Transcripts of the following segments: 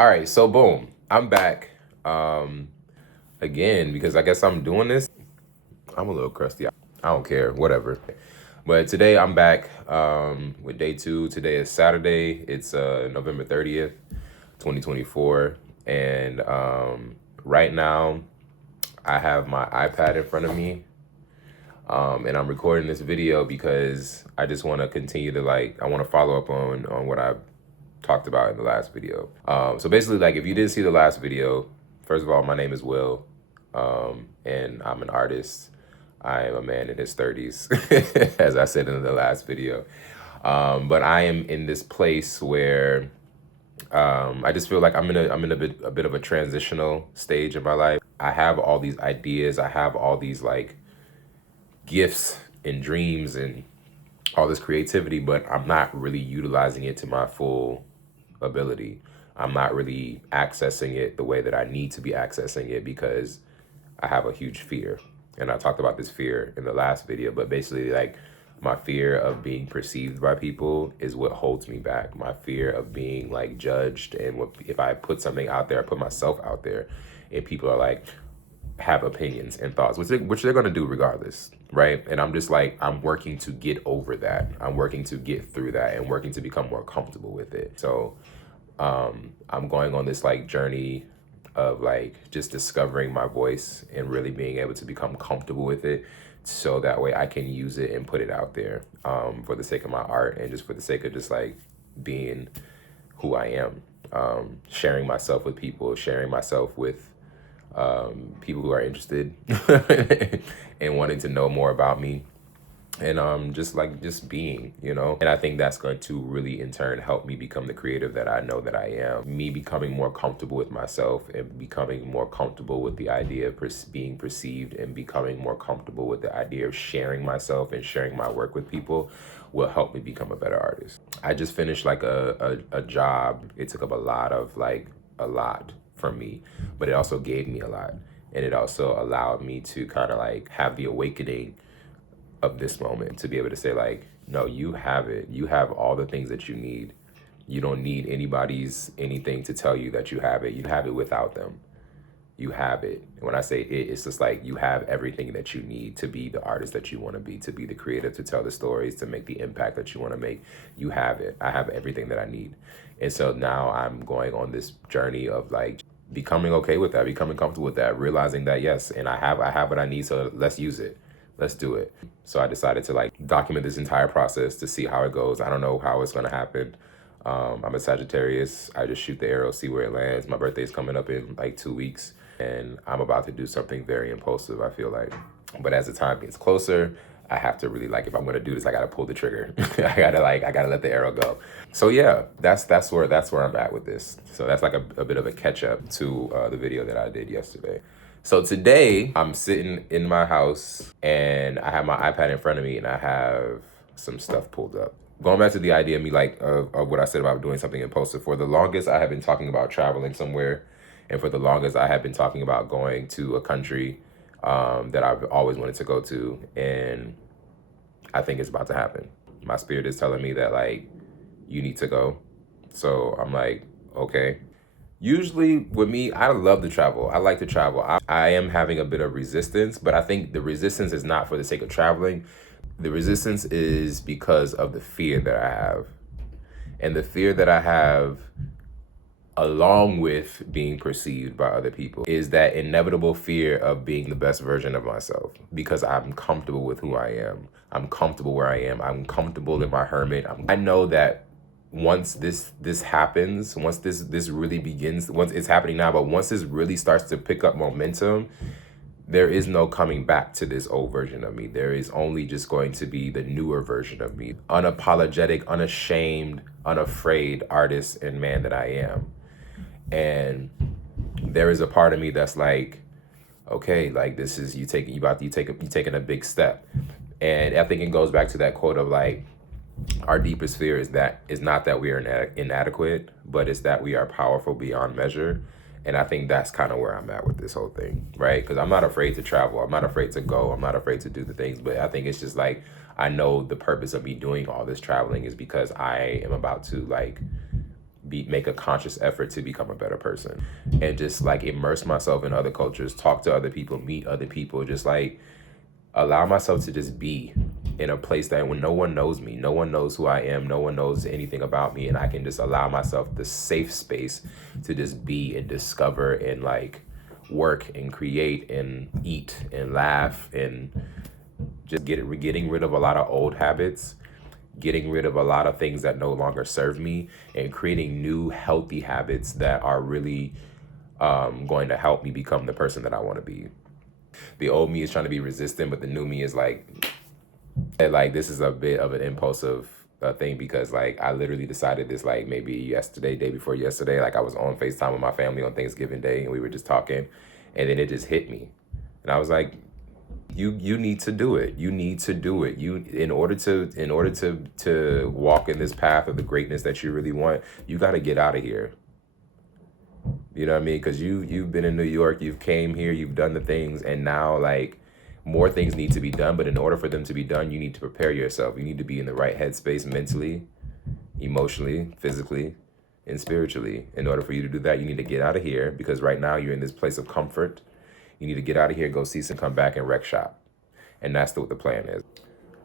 All right, so boom, I'm back again because I guess I'm doing this. I'm a little crusty. I don't care, whatever. But today I'm back with day two. Today is Saturday. It's November 30th, 2024. And right now I have my iPad in front of me. And I'm recording this video because I just want to continue to I want to follow up on what I talked about in the last video. So basically, if you didn't see the last video, first of all, my name is Will, and I'm an artist. I am a man in his 30s, as I said in the last video. But I am in this place where I just feel like I'm in a bit of a transitional stage in my life. I have all these ideas. I have all these gifts and dreams and all this creativity, but I'm not really utilizing it to my full ability. I'm not really accessing it the way that I need to be accessing it because I have a huge fear. And I talked about this fear in the last video, but basically my fear of being perceived by people is what holds me back. My fear of being judged, and if I put something out there, I put myself out there, and people are have opinions and thoughts, which they're gonna do regardless, right? And I'm just I'm working to get over that. I'm working to get through that and working to become more comfortable with it. So I'm going on this journey of just discovering my voice and really being able to become comfortable with it, so that way I can use it and put it out there for the sake of my art and just for the sake of just being who I am, sharing myself with people, sharing myself with people who are interested and wanting to know more about me, and just being, and I think that's going to really in turn help me become the creative that I know that I am. Me becoming more comfortable with myself and becoming more comfortable with the idea of being perceived, and becoming more comfortable with the idea of sharing myself and sharing my work with people will help me become a better artist. I just finished a job. It took up a lot from me, but it also gave me a lot, and it also allowed me to kind of have the awakening of this moment, to be able to say no, you have it. You have all the things that you need. You don't need anything to tell you that you have it. You have it without them. You have it. And when I say it, it's just you have everything that you need to be the artist that you want to be the creative, to tell the stories, to make the impact that you want to make. You have it. I have everything that I need. And so now I'm going on this journey of becoming okay with that, becoming comfortable with that, realizing that yes, and I have what I need, so let's use it. Let's do it. So I decided to document this entire process to see how it goes. I don't know how it's gonna happen. I'm a Sagittarius. I just shoot the arrow, see where it lands. My birthday's coming up in 2 weeks, and I'm about to do something very impulsive, I feel like. But as the time gets closer, I have to really if I'm gonna do this, I gotta pull the trigger. I gotta let the arrow go. So yeah, that's where I'm at with this. So that's a bit of a catch up to the video that I did yesterday. So today I'm sitting in my house and I have my iPad in front of me and I have some stuff pulled up. Going back to the idea of me of what I said about doing something impulsive. For the longest, I have been talking about traveling somewhere, and for the longest, I have been talking about going to a country that I've always wanted to go to, and I think it's about to happen. My spirit is telling me that you need to go. So I'm okay. Usually with me, I love to travel. I like to travel. I am having a bit of resistance, but I think the resistance is not for the sake of traveling. The resistance is because of the fear that I have. And the fear that I have, along with being perceived by other people, is that inevitable fear of being the best version of myself, because I'm comfortable with who I am. I'm comfortable where I am. I'm comfortable in my hermit. I know that once this happens, once this really begins, once it's happening now, but once this really starts to pick up momentum, there is no coming back to this old version of me. There is only just going to be the newer version of me. Unapologetic, unashamed, unafraid artist and man that I am. And there is a part of me that's okay, this is you taking a big step. And I think it goes back to that quote of our deepest fear is not that we are inadequate, but it's that we are powerful beyond measure. And I think that's kind of where I'm at with this whole thing, right? Because I'm not afraid to travel. I'm not afraid to go. I'm not afraid to do the things. But I think it's just I know the purpose of me doing all this traveling is because I am about to make a conscious effort to become a better person, and just like immerse myself in other cultures, talk to other people, meet other people, just like allow myself to just be in a place that when no one knows me, no one knows who I am, no one knows anything about me, and I can just allow myself the safe space to just be and discover and like work and create and eat and laugh and just getting rid of a lot of old habits, getting rid of a lot of things that no longer serve me, and creating new healthy habits that are really going to help me become the person that I want to be. The old me is trying to be resistant, but the new me is like this is a bit of an impulsive thing, because like I literally decided this like maybe yesterday, day before yesterday. Like I was on FaceTime with my family on Thanksgiving Day, and we were just talking, and then it just hit me, and I was like, you need to do it. You need to do it. You in order to walk in this path of the greatness that you really want, you got to get out of here. You know what I mean? Because you've been in New York, you've came here, you've done the things, and now like more things need to be done. But in order for them to be done, you need to prepare yourself. You need to be in the right headspace mentally, emotionally, physically, and spiritually. In order for you to do that, you need to get out of here, because right now you're in this place of comfort. You need to get out of here, go see some, come back and wreck shop. And that's what the plan is.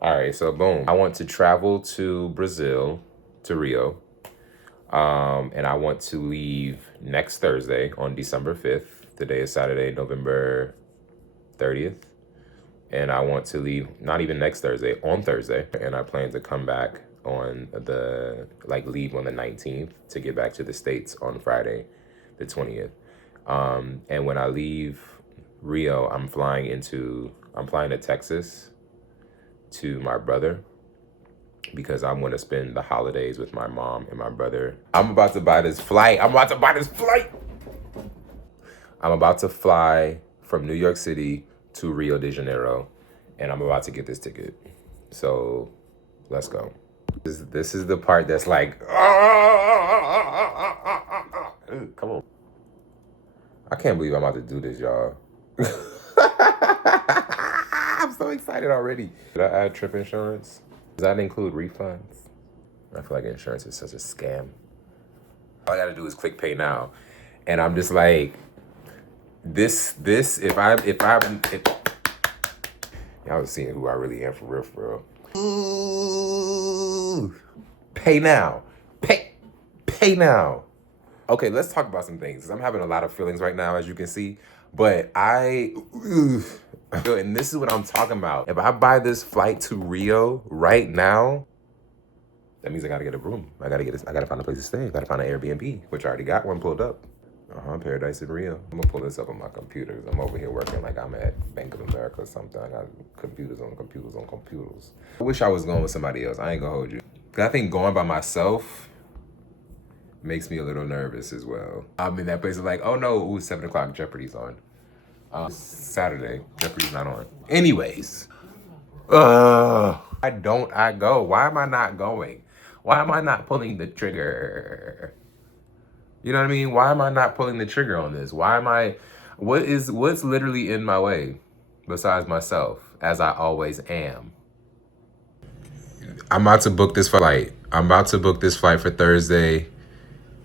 All right, so boom. I want to travel to Brazil, to Rio. And I want to leave next Thursday on December 5th. Today is Saturday, November 30th. And I want to leave, not even next Thursday, on Thursday. And I plan to come back on leave on the 19th to get back to the States on Friday, the 20th. And when I leave Rio, I'm flying to Texas to my brother, because I'm going to spend the holidays with my mom and my brother. I'm about to buy this flight. I'm about to fly from New York City to Rio de Janeiro, and I'm about to get this ticket. So let's go. This is the part that's like, come on. I can't believe I'm about to do this, y'all. I'm so excited already. Did I add trip insurance? Does that include refunds? I feel like insurance is such a scam. All I gotta do is click pay now. And I'm just like, if y'all was seeing who I really am for real. Ooh, pay now. Pay now. Okay, let's talk about some things. I'm having a lot of feelings right now, as you can see. But and this is what I'm talking about. If I buy this flight to Rio right now, that means I gotta get a room. I gotta find a place to stay. I gotta find an Airbnb, which I already got one pulled up. Paradise in Rio. I'm gonna pull this up on my computer, 'cause I'm over here working like I'm at Bank of America or something. I got computers on computers. I wish I was going with somebody else. I ain't gonna hold you. 'Cause I think going by myself makes me a little nervous as well. I'm in that place of like, oh no, 7 o'clock, Jeopardy's on. Saturday, Jeopardy's not on. Anyways, why don't I go? Why am I not going? Why am I not pulling the trigger? You know what I mean? Why am I not pulling the trigger on this? What's literally in my way besides myself, as I always am? I'm about to book this flight. For Thursday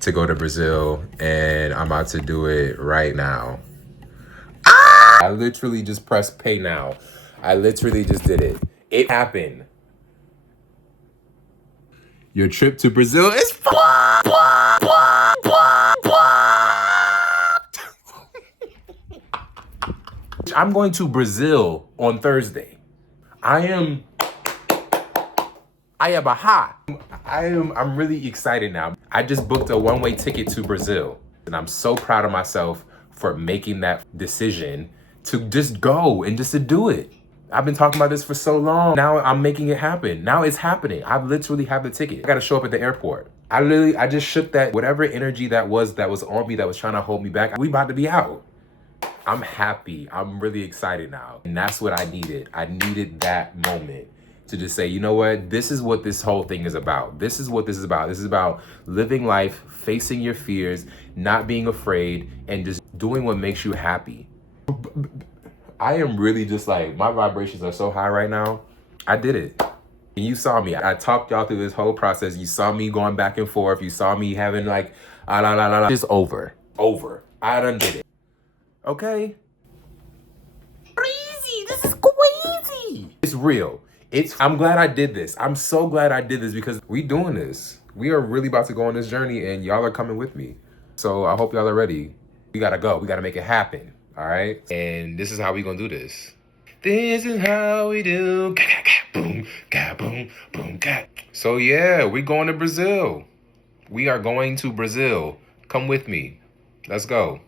to go to Brazil, and I'm about to do it right now. I literally just pressed pay now. I literally just did it. It happened. Your trip to Brazil is fucked. I'm going to Brazil on Thursday. I'm really excited now. I just booked a one-way ticket to Brazil, and I'm so proud of myself for making that decision to just go and just to do it. I've been talking about this for so long. Now I'm making it happen. Now it's happening. I literally have the ticket. I gotta show up at the airport. I just shook that, whatever energy that was on me that was trying to hold me back. We about to be out. I'm happy. I'm really excited now. And that's what I needed. I needed that moment to just say, you know what? This is what this whole thing is about. This is what this is about. This is about living life, facing your fears, not being afraid, and just doing what makes you happy. I am really just like, my vibrations are so high right now. I did it. You saw me. I talked y'all through this whole process. You saw me going back and forth. You saw me having like, ah, la, la, la, la. It's over. Over. I done did it. Okay? Crazy. This is crazy. It's real. I'm glad I did this. I'm so glad I did this because we doing this. We are really about to go on this journey and y'all are coming with me. So I hope y'all are ready. We gotta go. We gotta make it happen. All right? And this is how we gonna do this. This is how we do. Boom, boom, boom, So yeah, we're going to Brazil. We are going to Brazil. Come with me. Let's go.